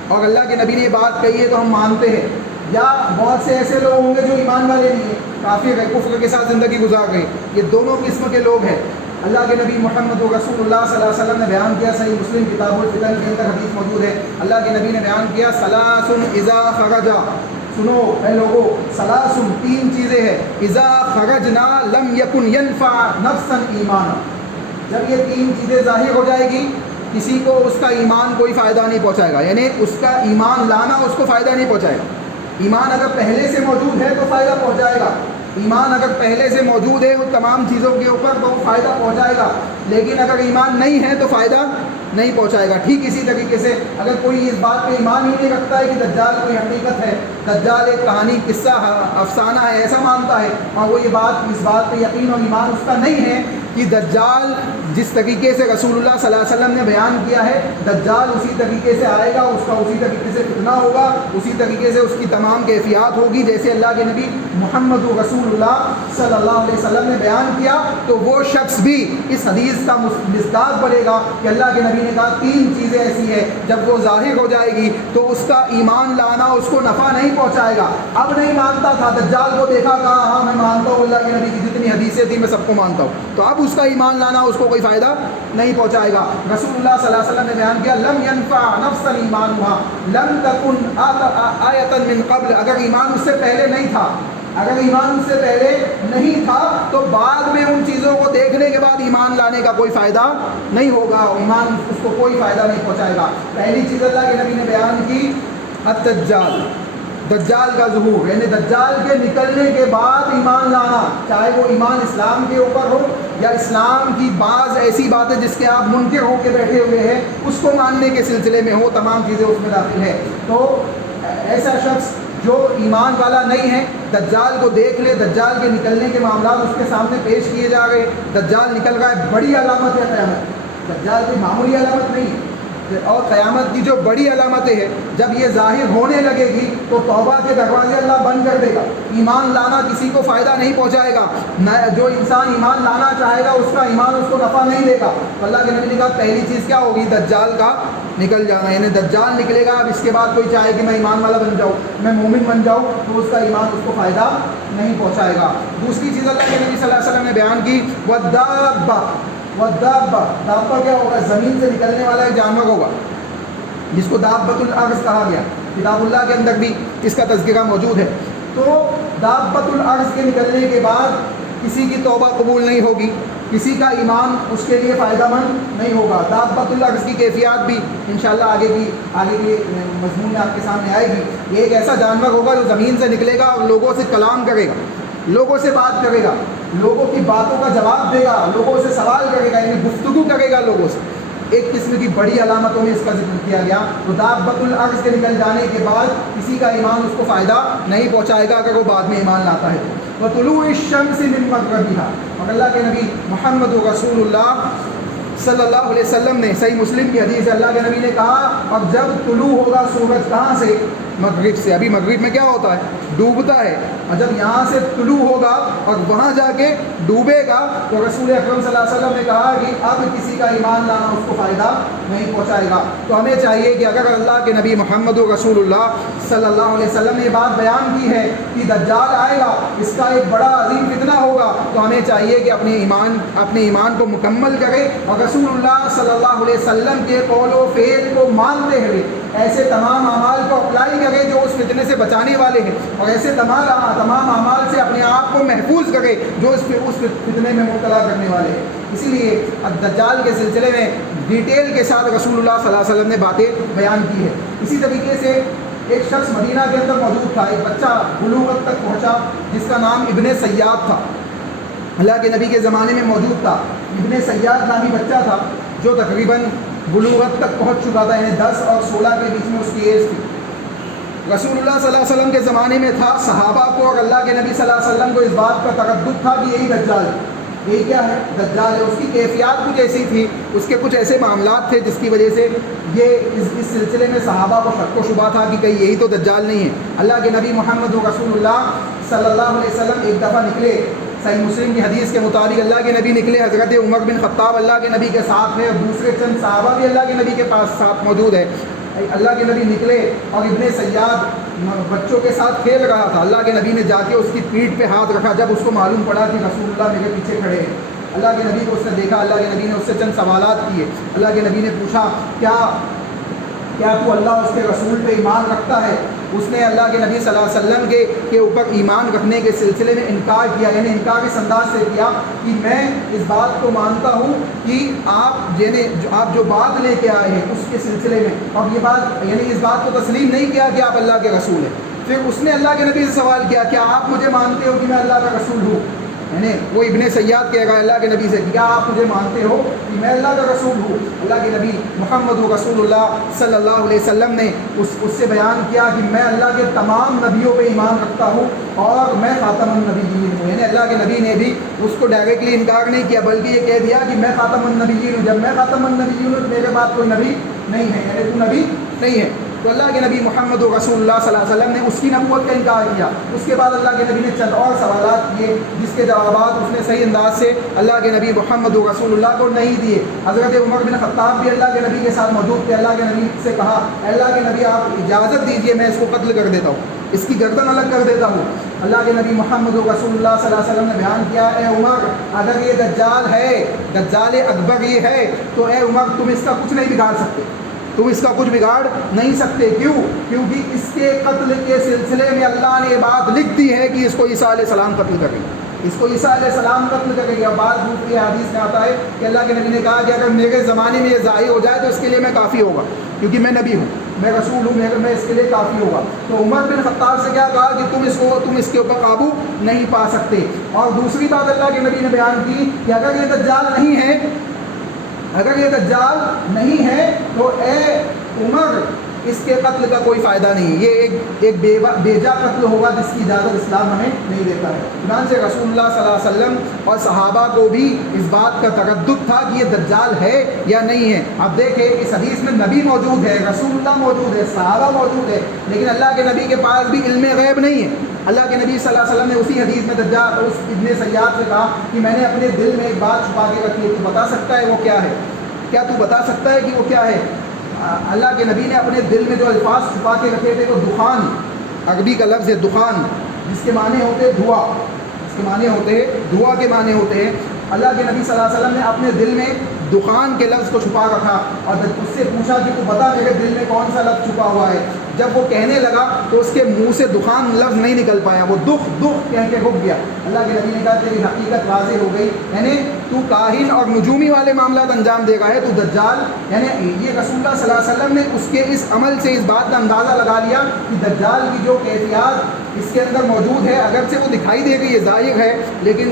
اور اللہ کے نبی نے یہ بات کہی ہے تو ہم مانتے ہیں, یا بہت سے ایسے لوگ ہوں گے جو ایمان والے نہیں ہیں, کافر ہے, کفر کے ساتھ زندگی گزار گئے, یہ دونوں قسم کے لوگ ہیں. اللہ کے نبی محمد رسول اللہ صلی اللہ علیہ وسلم نے بیان کیا, صحیح مسلم کتاب الفتن کے اندر حدیث موجود ہے. اللہ کے نبی نے بیان کیا, ثلاث اذا خرجا, سنو اے لوگو, ثلاث تین چیزیں ہیں, اذا خرجنا لم یکن ینفع نفسا ایمانا, جب یہ تین چیزیں ظاہر ہو جائے گی کسی کو اس کا ایمان کوئی فائدہ نہیں پہنچائے گا. یعنی اس کا ایمان لانا اس کو فائدہ نہیں پہنچائے گا. ایمان اگر پہلے سے موجود ہے تو فائدہ پہنچائے گا, ایمان اگر پہلے سے موجود ہے وہ تمام چیزوں کے اوپر تو وہ فائدہ پہنچائے گا. لیکن اگر ایمان نہیں ہے تو فائدہ نہیں پہنچائے گا. ٹھیک اسی طریقے سے اگر کوئی اس بات پہ ایمان ہی نہیں رکھتا ہے کہ دجال کوئی حقیقت ہے, دجال ایک کہانی, قصہ, افسانہ ہے, ایسا مانتا ہے, اور وہ اس بات پہ یقین اور ایمان اس کا نہیں ہے کہ دجال جس طریقے سے رسول اللہ صلی اللہ علیہ وسلم نے بیان کیا ہے, دجال اسی طریقے سے آئے گا, اس کا اسی طریقے سے فتنہ ہوگا, اسی طریقے سے اس کی تمام کیفیات ہوگی جیسے اللہ کے نبی محمد رسول اللہ صلی اللہ علیہ وسلم نے بیان کیا, تو وہ شخص بھی اس حدیث کا مصداق بنے گا کہ اللہ کے نبی نے کہا تین چیزیں ایسی ہیں جب وہ ظاہر ہو جائے گی تو اس کا ایمان لانا اس کو نفع نہیں پہنچائے گا. اب نہیں مانتا تھا, دجال کو دیکھا, کہا ہاں میں مانتا ہوں, اللہ کے نبی کی جتنی حدیثیں تھیں میں سب کو مانتا ہوں, تو اب اس کا ایمان لانا اس کو کوئی فائدہ نہیں پہنچائے گا. رسول اللہ صلی اللہ علیہ وسلم نے بیان کیا, لم ينفع نفسا ایمانها لم تكن آیۃ من قبل, اگر ایمان اس سے پہلے نہیں تھا, اگر ایمان اس سے پہلے نہیں تھا تو بعد میں ان چیزوں کو دیکھنے کے بعد ایمان لانے کا کوئی فائدہ نہیں ہوگا, ایمان اس کو کوئی فائدہ نہیں پہنچائے گا. پہلی چیز اللہ کے نبی نے بیان کی الدجال, دجال کا ظہور، یعنی دجال کے نکلنے کے بعد ایمان لانا، چاہے وہ ایمان اسلام کے اوپر ہو یا اسلام کی بعض ایسی باتیں جس کے آپ منکر ہو کے بیٹھے ہوئے ہیں اس کو ماننے کے سلسلے میں ہو، تمام چیزیں اس میں داخل ہے۔ تو ایسا شخص جو ایمان والا نہیں ہے دجال کو دیکھ لے، دجال کے نکلنے کے معاملات اس کے سامنے پیش کیے جا رہے، دجال نکل رہا ہے، بڑی علامت ہے قیامت، دجال کوئی معمولی علامت نہیں ہے، اور قیامت کی جو بڑی علامتیں ہیں جب یہ ظاہر ہونے لگے گی تو توبہ کے دروازے اللہ بند کر دے گا، ایمان لانا کسی کو فائدہ نہیں پہنچائے گا، جو انسان ایمان لانا چاہے گا اس کا ایمان اس کو نفع نہیں دے گا۔ تو اللہ کے نبی نے کہا پہلی چیز کیا ہوگی؟ دجال کا نکل جانا، یعنی دجال نکلے گا، اب اس کے بعد کوئی چاہے کہ میں ایمان والا بن جاؤں، میں مومن بن جاؤں، تو اس کا ایمان اس کو فائدہ نہیں پہنچائے گا۔ دوسری چیز اللہ کے نبی صلی اللہ علیہ وسلم نے بیان کی، دابہ کیا ہوگا؟ زمین سے نکلنے والا ایک جانور ہوگا جس کو دابۃ الارض کہا گیا، کتاب اللہ کے اندر بھی اس کا تذکرہ موجود ہے۔ تو دابۃ الارض کے نکلنے کے بعد کسی کی توبہ قبول نہیں ہوگی، کسی کا ایمان اس کے لیے فائدہ مند نہیں ہوگا۔ دابۃ الارض کی کیفیات بھی انشاءاللہ آگے کی مضمون میں آپ کے سامنے آئے گی۔ یہ ایک ایسا جانور ہوگا جو زمین سے نکلے گا اور لوگوں سے کلام کرے گا، لوگوں سے بات کرے گا، لوگوں کی باتوں کا جواب دے گا، لوگوں سے سوال کرے گا، یعنی گفتگو کرے گا لوگوں سے۔ ایک قسم کی بڑی علامتوں میں اس کا ذکر کیا گیا۔ تو دابۃ الارض کے نکل جانے کے بعد کسی کا ایمان اس کو فائدہ نہیں پہنچائے گا اگر وہ بعد میں ایمان لاتا ہے۔ وطلوع الشمس من مغربها، اور اللہ کے نبی محمد رسول اللہ صلی اللہ علیہ وسلم نے، صحیح مسلم کی حدیث ہے، اللہ کے نبی نے کہا اب جب طلوع ہوگا سورج کہاں سے؟ مغرب سے۔ ابھی مغرب میں کیا ہوتا ہے؟ ڈوبتا ہے، اور جب یہاں سے طلوع ہوگا اور وہاں جا کے ڈوبے گا تو رسول اکرم صلی اللہ علیہ وسلم نے کہا کہ اب کسی کا ایمان لانا اس کو فائدہ نہیں پہنچائے گا۔ تو ہمیں چاہیے کہ اگر اللہ کے نبی محمد رسول اللہ صلی اللہ علیہ وسلم نے یہ بات بیان کی ہے کہ دجال آئے گا، اس کا ایک بڑا عظیم فتنہ ہوگا، تو ہمیں چاہیے کہ اپنے ایمان کو مکمل کرے اور رسول اللہ صلی اللہ علیہ وسلم کے قول و فعل کو مانتے ہوئے ایسے تمام اعمال کو اپلائی کرے جو اس فتنے سے بچانے والے ہیں، اور ایسے تمام اعمال سے اپنے آپ کو محفوظ کرے جو اس فتنے میں مبتلا کرنے والے ہیں۔ اسی لیے دجال کے سلسلے میں ڈیٹیل کے ساتھ رسول اللہ صلی اللہ علیہ وسلم نے باتیں بیان کی ہے۔ اسی طریقے سے ایک شخص مدینہ کے اندر موجود تھا، ایک بچہ بلوغت تک پہنچا جس کا نام ابن سیاد تھا، اللہ کے نبی کے زمانے میں موجود تھا۔ ابن سیاد نامی بچہ تھا جو تقریباً بلوغت تک پہنچ چکا تھا، یعنی 10 اور 16 کے بیچ میں اس کی ایج تھی۔ رسول اللہ صلی اللہ علیہ وسلم کے زمانے میں تھا، صحابہ کو اور اللہ کے نبی صلی اللہ علیہ وسلم کو اس بات کا تردد تھا کہ یہی دجال ہے، یہی کیا ہے؟ دجال ہے۔ اس کی کیفیات کچھ ایسی تھی، اس کے کچھ ایسے معاملات تھے جس کی وجہ سے یہ اس سلسلے میں صحابہ کو شک و شبہ تھا کہ کہیں یہی تو دجال نہیں ہے۔ اللہ کے نبی محمد رسول اللہ صلی اللہ علیہ وسلم ایک دفعہ نکلے، صحیح مسلم کی حدیث کے مطابق اللہ کے نبی نکلے، حضرت عمر بن خطاب اللہ کے نبی کے ساتھ ہے اور دوسرے چند صحابہ بھی اللہ کے نبی کے پاس ساتھ موجود ہے۔ اللہ کے نبی نکلے اور ابن سیاد بچوں کے ساتھ کھیل رہا تھا، اللہ کے نبی نے جا کے اس کی پیٹھ پہ ہاتھ رکھا جب اس کو معلوم پڑا کہ رسول اللہ میرے پیچھے کھڑے ہیں۔ اللہ کے نبی کو اس نے دیکھا، اللہ کے نبی نے اس سے چند سوالات کیے۔ اللہ کے نبی نے پوچھا کیا تو اللہ اس کے رسول پہ ایمان رکھتا ہے؟ اس نے اللہ کے نبی صلی اللہ علیہ وسلم کے اوپر ایمان رکھنے کے سلسلے میں انکار کیا، یعنی انکار اس انداز سے کیا کہ میں اس بات کو مانتا ہوں کہ آپ جو بات لے کے آئے ہیں اس کے سلسلے میں، اور یہ بات یعنی اس بات کو تسلیم نہیں کیا کہ آپ اللہ کے رسول ہیں۔ پھر اس نے اللہ کے نبی سے سوال کیا کیا آپ مجھے مانتے ہو کہ میں اللہ کا رسول ہوں؟ یعنی وہ ابن سیاد کہے گا اللہ کے نبی سے کیا آپ مجھے مانتے ہو کہ میں اللہ کا رسول ہوں؟ اللہ کے نبی محمد رسول اللہ صلی اللہ علیہ وسلم نے اس سے بیان کیا کہ میں اللہ کے تمام نبیوں پہ ایمان رکھتا ہوں اور میں خاتم النبیین ہوں۔ یعنی اللہ کے نبی نے بھی اس کو ڈائریکٹلی انکار نہیں کیا بلکہ یہ کہہ دیا کہ میں خاتم النبیین ہوں، جب میں خاتم النبیین ہوں میرے بعد کوئی نبی نہیں ہے، یعنی تو نبی نہیں ہے۔ تو اللہ کے نبی محمد رسول اللہ صلی اللہ علیہ وسلم نے اس کی نبوت کا انکار کیا۔ اس کے بعد اللہ کے نبی نے چند اور سوالات کیے جس کے جوابات اس نے صحیح انداز سے اللہ کے نبی محمد رسول اللہ کو نہیں دیے۔ حضرت عمر بن خطاب بھی اللہ کے نبی کے ساتھ موجود تھے، اللہ کے نبی سے کہا اللہ کے نبی آپ اجازت دیجیے میں اس کو قتل کر دیتا ہوں، اس کی گردن الگ کر دیتا ہوں۔ اللہ کے نبی محمد رسول اللہ صلی اللہ علیہ وسلم نے بیان کیا اے عمر اگر یہ دجال ہے، دجال اکبر یہ ہے تو اے عمر تم اس کا کچھ نہیں بگاڑ سکتے، تم اس کا کچھ بگاڑ نہیں سکتے۔ کیوں؟ کیونکہ اس کے قتل کے سلسلے میں اللہ نے یہ بات لکھ دی ہے کہ اس کو عیسیٰ علیہ السلام قتل کریں گے۔ اس کو عیسیٰ علیہ السلام قتل کریں گے. اور بعض دوسری حدیث میں آتا ہے کہ اللہ کے نبی نے کہا کہ اگر میرے زمانے میں یہ ظاہر ہو جائے تو اس کے لیے میں کافی ہوگا, کیونکہ میں نبی ہوں, میں رسول ہوں, میں اس کے لیے کافی ہوگا. تو عمر بن خطاب سے کیا کہا کہ تم اس کے اوپر قابو نہیں پا سکتے. اور دوسری بات اللہ کے نبی نے بیان کی کہ اگر یہ دجال نہیں ہے تو اے عمر اس کے قتل کا کوئی فائدہ نہیں. یہ ایک بیجا قتل ہوگا جس کی اجازت اسلام ہمیں نہیں دیتا ہے. چنانچہ رسول اللہ صلی اللہ علیہ وسلم اور صحابہ کو بھی اس بات کا تردد تھا کہ یہ دجال ہے یا نہیں ہے. اب دیکھیں اس حدیث میں نبی موجود ہے, رسول اللہ موجود ہے, صحابہ موجود ہے, لیکن اللہ کے نبی کے پاس بھی علم غیب نہیں ہے. اللہ کے نبی صلی اللہ علیہ وسلم نے اسی حدیث میں دجال اس ابن سیاد سے کہا کہ میں نے اپنے دل میں ایک بات چھپا کے رکھی ہے, تو بتا سکتا ہے وہ کیا ہے؟ کیا تو بتا سکتا ہے کہ وہ کیا ہے؟ اللہ کے نبی نے اپنے دل میں جو الفاظ چھپا کے رکھے تھے وہ دخان, عربی کا لفظ ہے دخان, جس کے معنی ہوتے ہیں دھواں, دھواں کے معنی ہوتے ہیں. اللہ کے نبی صلی اللہ علیہ وسلم نے اپنے دل میں دخان کے لفظ کو چھپا رکھا اور اس سے پوچھا کہ تو بتا میرے دل میں کون سا لفظ چھپا ہوا ہے. جب وہ کہنے لگا تو اس کے منہ سے دخان لفظ نہیں نکل پایا, وہ دکھ کہہ کے رک گیا. اللہ کے نبی نے کہا تیری حقیقت واضح ہو گئی, یعنی تو کاہن اور نجومی والے معاملات انجام دے گا ہے, تو دجال. یعنی یہ رسول اللہ صلی اللہ علیہ وسلم نے اس کے اس عمل سے اس بات کا اندازہ لگا لیا کہ دجال کی جو کیفیات اس کے اندر موجود ہے, اگرچہ وہ دکھائی دے گی, یہ ظاہر ہے, لیکن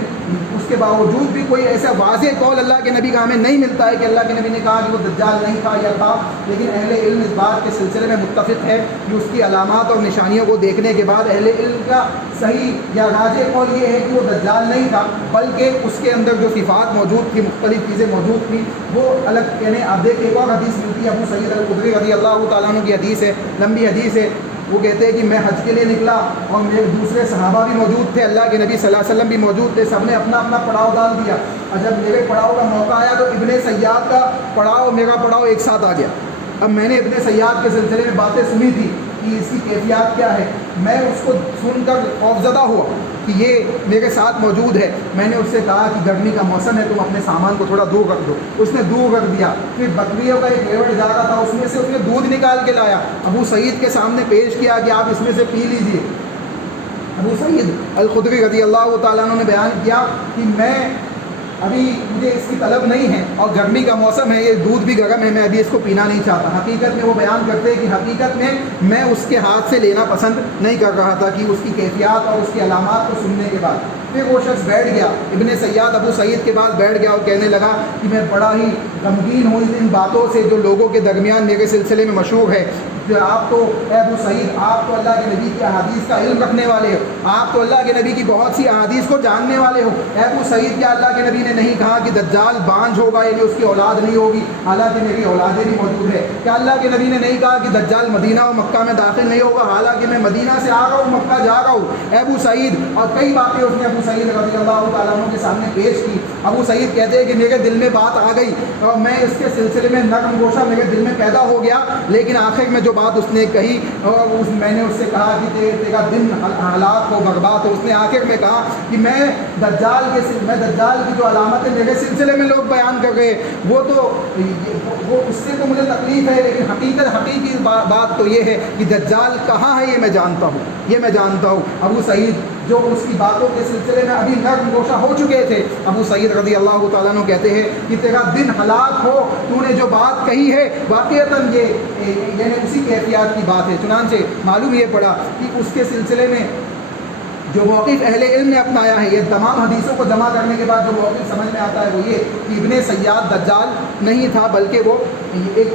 اس کے باوجود بھی کوئی ایسا واضح قول اللہ کے نبی کا ہمیں نہیں ملتا ہے کہ اللہ کے نبی نے کہا کہ وہ دجال نہیں تھا یا تھا. لیکن اہل علم اس بات کے سلسلے میں متفق ہے کہ اس کی علامات اور نشانیوں کو دیکھنے کے بعد اہل علم کا صحیح یا راجح قول یہ ہے کہ وہ دجال نہیں تھا, بلکہ اس کے اندر جو صفات موجود تھی, مختلف چیزیں موجود تھیں, وہ الگ. یعنی آپ دیکھ ایک اور حدیث ملتی ہے, ابو سعید الخدری رضی اللہ تعالیٰ عنہ کی حدیث ہے, لمبی حدیث ہے. وہ کہتے ہیں کہ میں حج کے لیے نکلا اور میرے دوسرے صحابہ بھی موجود تھے, اللہ کے نبی صلی اللہ علیہ وسلم بھی موجود تھے, سب نے اپنا اپنا پڑاؤ ڈال دیا. اور جب میرے پڑاؤ کا موقع آیا تو ابن سیاد کا پڑاؤ میرا پڑاؤ ایک ساتھ آ گیا. اب میں نے ابن سیاد کے سلسلے میں باتیں سنی تھی کہ اس کی کیفیات کیا ہے, میں اس کو سن کر خوفزدہ ہوا کہ یہ میرے ساتھ موجود ہے. میں نے اس سے کہا کہ گرمی کا موسم ہے, تم اپنے سامان کو تھوڑا دور رکھ دو. اس نے دور رکھ دیا. پھر بکریوں کا ایک ریوڑ جا رہا تھا, اس میں سے اس نے دودھ نکال کے لایا, ابو سعید کے سامنے پیش کیا کہ آپ اس میں سے پی لیجئے. ابو سعید الخدری رضی اللہ تعالیٰ عنہ نے بیان کیا کہ ابھی مجھے اس کی طلب نہیں ہے اور گرمی کا موسم ہے, یہ دودھ بھی گرم ہے, میں ابھی اس کو پینا نہیں چاہتا. حقیقت میں وہ بیان کرتے ہیں کہ حقیقت میں اس کے ہاتھ سے لینا پسند نہیں کر رہا تھا کہ اس کی کیفیات اور اس کی علامات کو سننے کے بعد. پھر وہ شخص بیٹھ گیا, ابن سیاد ابو سعید کے بعد بیٹھ گیا اور کہنے لگا کہ میں بڑا ہی غمگین ہوں ان باتوں سے جو لوگوں کے درمیان میرے سلسلے میں مشہور ہے. آپ تو اے ابو سعید, آپ تو اللہ کے نبی کی احادیث کا علم رکھنے والے ہو, آپ تو اللہ کے نبی کی بہت سی احادیث کو جاننے والے ہو. اے ابو سعید, کیا اللہ کے نبی نے نہیں کہا کہ دجال بانجھ ہوگا, یعنی اس کی اولاد نہیں ہوگی, حالانکہ میری اولادیں بھی موجود ہے؟ کیا اللہ کے نبی نے نہیں کہا کہ دجال مدینہ و مکہ میں داخل نہیں ہوگا, حالانکہ میں مدینہ سے آ رہا ہوں, مکہ جا رہا ہوں؟ اے ابو سعید, اور کئی باتیں اس نے ابو سعید رضی اللہ تعالیٰ عنہ کے سامنے پیش کی. ابو سعید کہتے ہیں کہ میرے دل میں بات آ گئی اور میں اس کے سلسلے میں نرم گوشہ میرے دل میں پیدا ہو گیا, لیکن آخر میں جو بات اس نے کہی اور میں نے اس سے کہا کہ تیرا دن ہلاک ہو, برباد ہو. اس نے آخر میں کہا کہ میں دجال کی جو علامتیں میرے سلسلے میں لوگ بیان کر رہے ہیں وہ اس سے تو مجھے تکلیف ہے, لیکن حقیقی بات تو یہ ہے کہ دجال کہاں ہے یہ میں جانتا ہوں. ابو سعید جو اس کی باتوں کے سلسلے میں ابھی نرم گوشہ ہو چکے تھے, ابو سعید رضی اللہ تعالیٰ عنہ کہتے ہیں کہ تیرا دن ہلاک ہو, تو نے جو بات کہی ہے واقعتاً یہ یعنی اسی کیفیات کی بات ہے. چنانچہ معلوم یہ پڑا کہ اس کے سلسلے میں جو موقف اہل علم نے اپنایا ہے, یہ تمام حدیثوں کو جمع کرنے کے بعد جو موقف سمجھ میں آتا ہے وہ یہ کہ ابن سیاد دجال نہیں تھا, بلکہ وہ ایک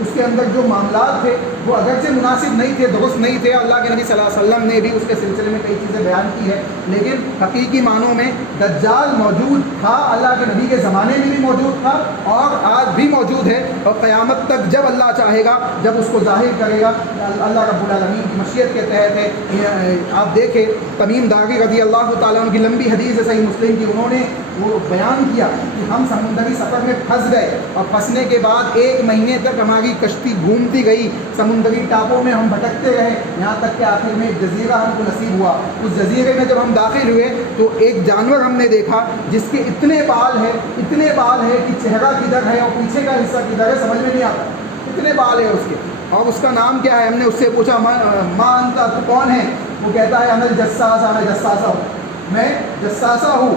اس کے اندر جو معاملات تھے وہ اگرچہ مناسب نہیں تھے, درست نہیں تھے. اللہ کے نبی صلی اللہ علیہ وسلم نے بھی اس کے سلسلے میں کئی چیزیں بیان کی ہے, لیکن حقیقی معنوں میں دجال موجود تھا, اللہ کے نبی کے زمانے میں بھی موجود تھا اور آج بھی موجود ہے, اور قیامت تک جب اللہ چاہے گا, جب اس کو ظاہر کرے گا, اللہ رب العالمین کی مشیت کے تحت ہے. آپ دیکھیں تمیم داری رضی اللہ تعالیٰ عنہ کی لمبی حدیث ہے صحیح مسلم کی, انہوں نے وہ بیان کیا کہ ہم سمندری سفر میں پھنس گئے اور پھنسنے کے بعد 1 مہینے تک ہماری کشتی گھومتی گئی, سمندری ٹاپوں میں ہم بھٹکتے رہے, یہاں تک کہ آخر میں ایک جزیرہ ہم کو نصیب ہوا. اس جزیرے میں جب ہم داخل ہوئے تو ایک جانور ہم نے دیکھا جس کے اتنے بال ہیں کہ چہرہ کدھر ہے اور پیچھے کا حصہ کدھر ہے سمجھ میں نہیں آتا, اتنے بال ہیں اس کے. اور اس کا نام کیا ہے؟ ہم نے اس سے پوچھا ماں انت, تو کون ہے؟ وہ کہتا ہے انا الجساس, میں جساسا ہوں. میں جساسہ ہوں،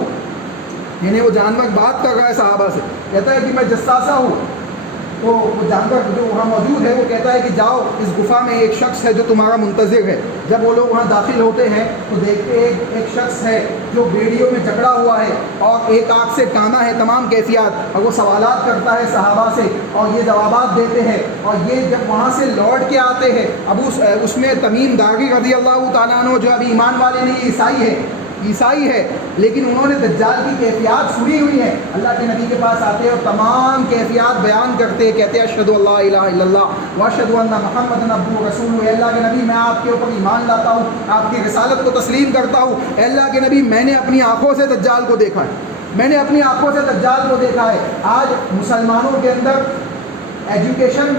یعنی وہ جانور بات کر رہا ہے صحابہ سے، کہتا ہے کہ میں جساسہ ہوں۔ تو وہ جانور جو وہاں موجود ہے وہ کہتا ہے کہ جاؤ اس گفا میں ایک شخص ہے جو تمہارا منتظر ہے۔ جب وہ لوگ وہاں داخل ہوتے ہیں تو دیکھتے ہیں ایک شخص ہے جو بیڑیوں میں جکڑا ہوا ہے اور ایک آنکھ سے کانا ہے تمام کیفیات، اور وہ سوالات کرتا ہے صحابہ سے اور یہ جوابات دیتے ہیں، اور یہ جب وہاں سے لوٹ کے آتے ہیں اب اس میں تمیم داغی رضی اللہ تعالیٰ عنہ جو ابھی ایمان والے نہیں، عیسائی ہے، لیکن انہوں نے دجال کی کیفیات سنی ہوئی ہیں، اللہ کے نبی کے پاس آتے ہیں اور تمام کیفیات بیان کرتے ہیں، کہتے ہیں اشہد اللہ الہ الا اللہ واشہد ان محمد عبدہ ورسولہ، اے اللہ کے نبی میں آپ کے اوپر ایمان لاتا ہوں، آپ کی رسالت کو تسلیم کرتا ہوں، اے اللہ کے نبی میں نے اپنی آنکھوں سے دجال کو دیکھا ہے، آج مسلمانوں کے اندر ایجوکیشن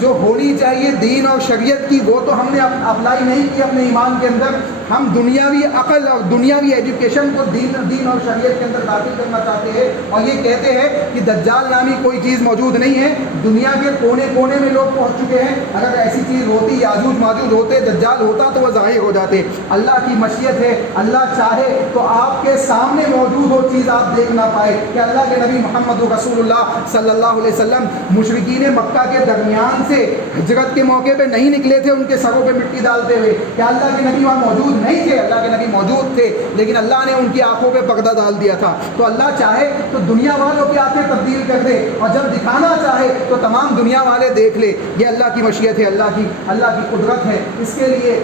جو ہونی چاہیے دین اور شریعت کی وہ تو ہم نے اپلائی نہیں کی اپنے ایمان کے اندر، ہم دنیاوی عقل اور دنیاوی ایجوکیشن کو دین اور شریعت کے اندر داخل کرنا چاہتے ہیں، اور یہ کہتے ہیں کہ دجال نامی کوئی چیز موجود نہیں ہے، دنیا کے کونے کونے میں لوگ پہنچ چکے ہیں، اگر ایسی چیز ہوتی یاجوج ماجوج ہوتے دجال ہوتا تو وہ ظاہر ہو جاتے، اللہ کی مشیت ہے، اللہ چاہے تو آپ کے سامنے موجود ہو چیز آپ دیکھ نہ پائے، کہ اللہ کے نبی محمد رسول اللہ صلی اللہ علیہ وسلم مشرکین مکہ کے درمیان سے ہجرت کے موقع پہ نہیں نکلے تھے ان کے سروں پہ مٹی ڈالتے ہوئے، کہ اللہ کے نبی وہاں موجود نہیں تھے، اللہ کے نبی موجود تھے لیکن اللہ نے ان کی آنکھوں پہ پردہ ڈال دیا تھا، تو اللہ چاہے تو دنیا والوں کی آنکھیں تبدیل کر دے، اور جب دکھانا چاہے تو تمام دنیا والے دیکھ لے، یہ اللہ کی مشیت ہے، اللہ کی قدرت ہے، اس کے لیے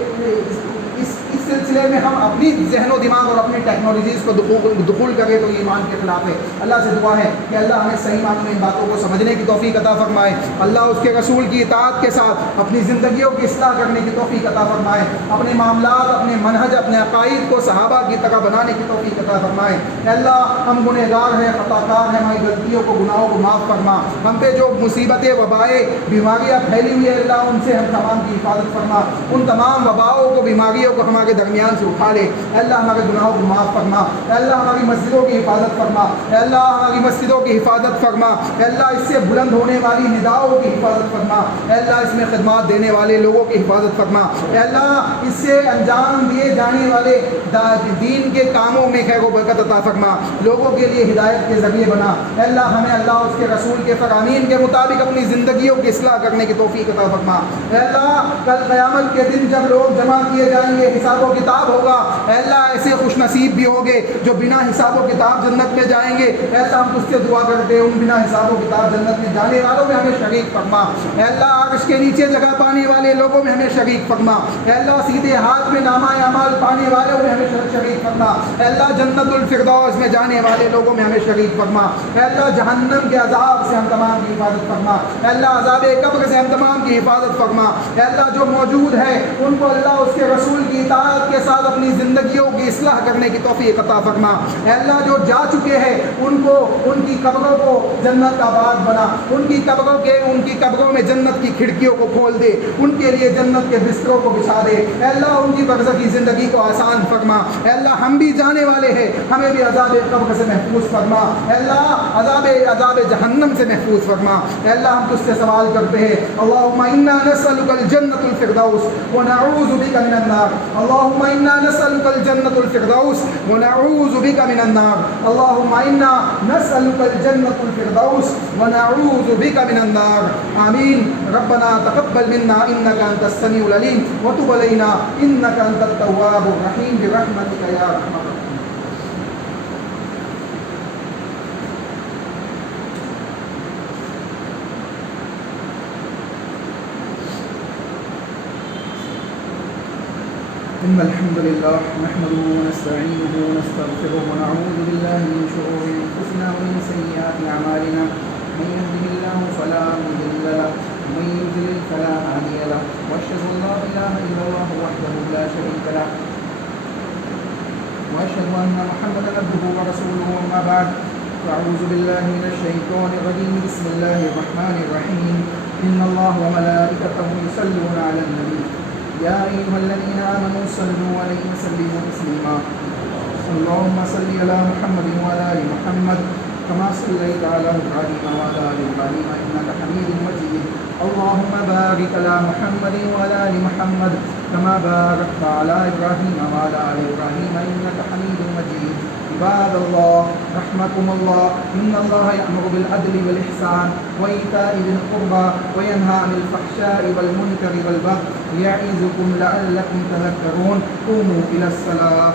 اس سلسلے میں ہم اپنی ذہن و دماغ اور اپنی ٹیکنالوجیز کو دخول کریں تو یہ ایمان کے خلاف ہے۔ اللہ سے دعا ہے کہ اللہ ہمیں صحیح معنوں میں ان باتوں کو سمجھنے کی توفیق عطا فرمائے، اللہ اس کے رسول کی اطاعت کے ساتھ اپنی زندگیوں کی اصلاح کرنے کی توفیق عطا فرمائے، اپنے معاملات، اپنے منہج، اپنے عقائد کو صحابہ کی طرح بنانے کی توفیق عطا فرمائے۔ اللہ ہم گنہگار ہیں، خطا کار ہیں، ہماری غلطیوں کو، گناہوں کو معاف فرما، ہم پہ جو مصیبتیں، وبائیں، بیماریاں پھیلی ہوئی ہے اللہ ان سے ہم تمام کی حفاظت فرما، ان تمام وباؤں کو، بیماریوں کو ہمارے درمیان سے اٹھا لے، اے اللہ ہمارے گناہوں کو معاف فرما، اے اللہ ہماری مسجدوں کی حفاظت فرما، اے اللہ ہماری مسجدوں کی حفاظت فرما، اے اللہ اس سے بلند ہونے والی نداؤں کی حفاظت فرما، اے اللہ اس میں خدمات دینے والے لوگوں کی حفاظت فرما، اے اللہ اس سے انجام دیے جانے والے دین کے کاموں میں خیر و برکت عطا فرما، لوگوں کے لیے ہدایت کے ذریعے بنا، اے اللہ ہمیں اللہ اس کے رسول کے فرامین کے مطابق اپنی زندگیوں کی اصلاح کرنے کی توفیق عطا فرما، اے اللہ کل قیامت کے دن جب لوگ جمع کیے جائیں گے، حساب و کتاب ہوگا، اے اللہ ایسے خوش نصیب بھی ہوگے جو بنا حساب و کتاب جنت میں جائیں گے، اے اللہ ہم تجھ سے دعا کرتے ہیں ان بنا حساب و کتاب جنت میں جانے والوں میں ہمیں شریک فرما، اے اللہ عرش کے نیچے جگہ پانے والے لوگوں میں ہمیں شریک فرما، اے اللہ سیدھے ہاتھ میں نامہ اعمال پانے والوں میں ہمیں شریک فرما، اے اللہ جنت الفردوس میں جانے والے لوگوں میں ہمیں شریک فرما، اے اللہ جہنم کے عذاب سے ہم تمام کی حفاظت فرما، اے اللہ عذاب قبر سے ہم تمام کی حفاظت فرما، اے اللہ جو موجود ہے ان کو اللہ اس کے رسول کی اطاعت کے ساتھ اپنی زندگیوں کی اصلاح کرنے کی توفیق عطا فرما، اے اللہ جو جا چکے ہیں ان کو، ان کی قبروں کو جنت کا باغ بنا، ان کی قبروں میں جنت کی کھڑکیوں کو کھول دے، ان کے لیے جنت کے بستروں کو بچھا دے، اے اللہ ان کی برزخی زندگی کو آسان فرما، اے اللہ ہم بھی جانے والے ہیں ہمیں بھی عذاب قبر سے محفوظ فرما، اے اللہ عذاب جہنم سے محفوظ فرما، اے اللہ ہم تجھ سے سوال کرتے ہیں اللہم انا نسألک الجنت الفردوس ونعوذ بک من النار، اللہم انا نسألک الجنت الفردوس ونعوذ بک من النار، اللہم انا نسألک الجنت الفردوس ونعوذ بک من النار، آمین۔ ربنا تقبل منا انک انت السمیع العلیم وتب علینا انک انت التواب الرحیم برحمتک یا ارحم الراحمین۔ إن الحمد لله نحمده ونستعينه ونستغفره ونعوذ بالله من شرور أنفسنا ومن سيئات أعمالنا، من يهده الله فلا مضل له ومن يضلل فلا هادي له، وأشهد أن لا إله إلا الله وحده لا شريك له، وأشهد أن محمدا عبده ورسوله، أما بعد فأعوذ بالله من الشيطان الرجيم، بسم الله الرحمن الرحيم، إن الله وملائكته يصلون على النبي يا أيها الذين آمنوا صلوا عليه وسلموا تسليما، اللهم صل على محمد وعلى آل محمد كما صليت على إبراهيم وعلى آل إبراهيم إنك حميد مجيد. اللهم بارك على محمد وعلى آل محمد كما باركت على إبراهيم وعلى آل إبراهيم إنك حميد مجيد. عباد الله رحمكم الله، إن الله يأمر بالعدل والإحسان وإيتاء ذي القربى وينهى عن الفحشاء والمنكر والبغي يعظكم لعلكم تذكرون. قوموا إلى الصلاة.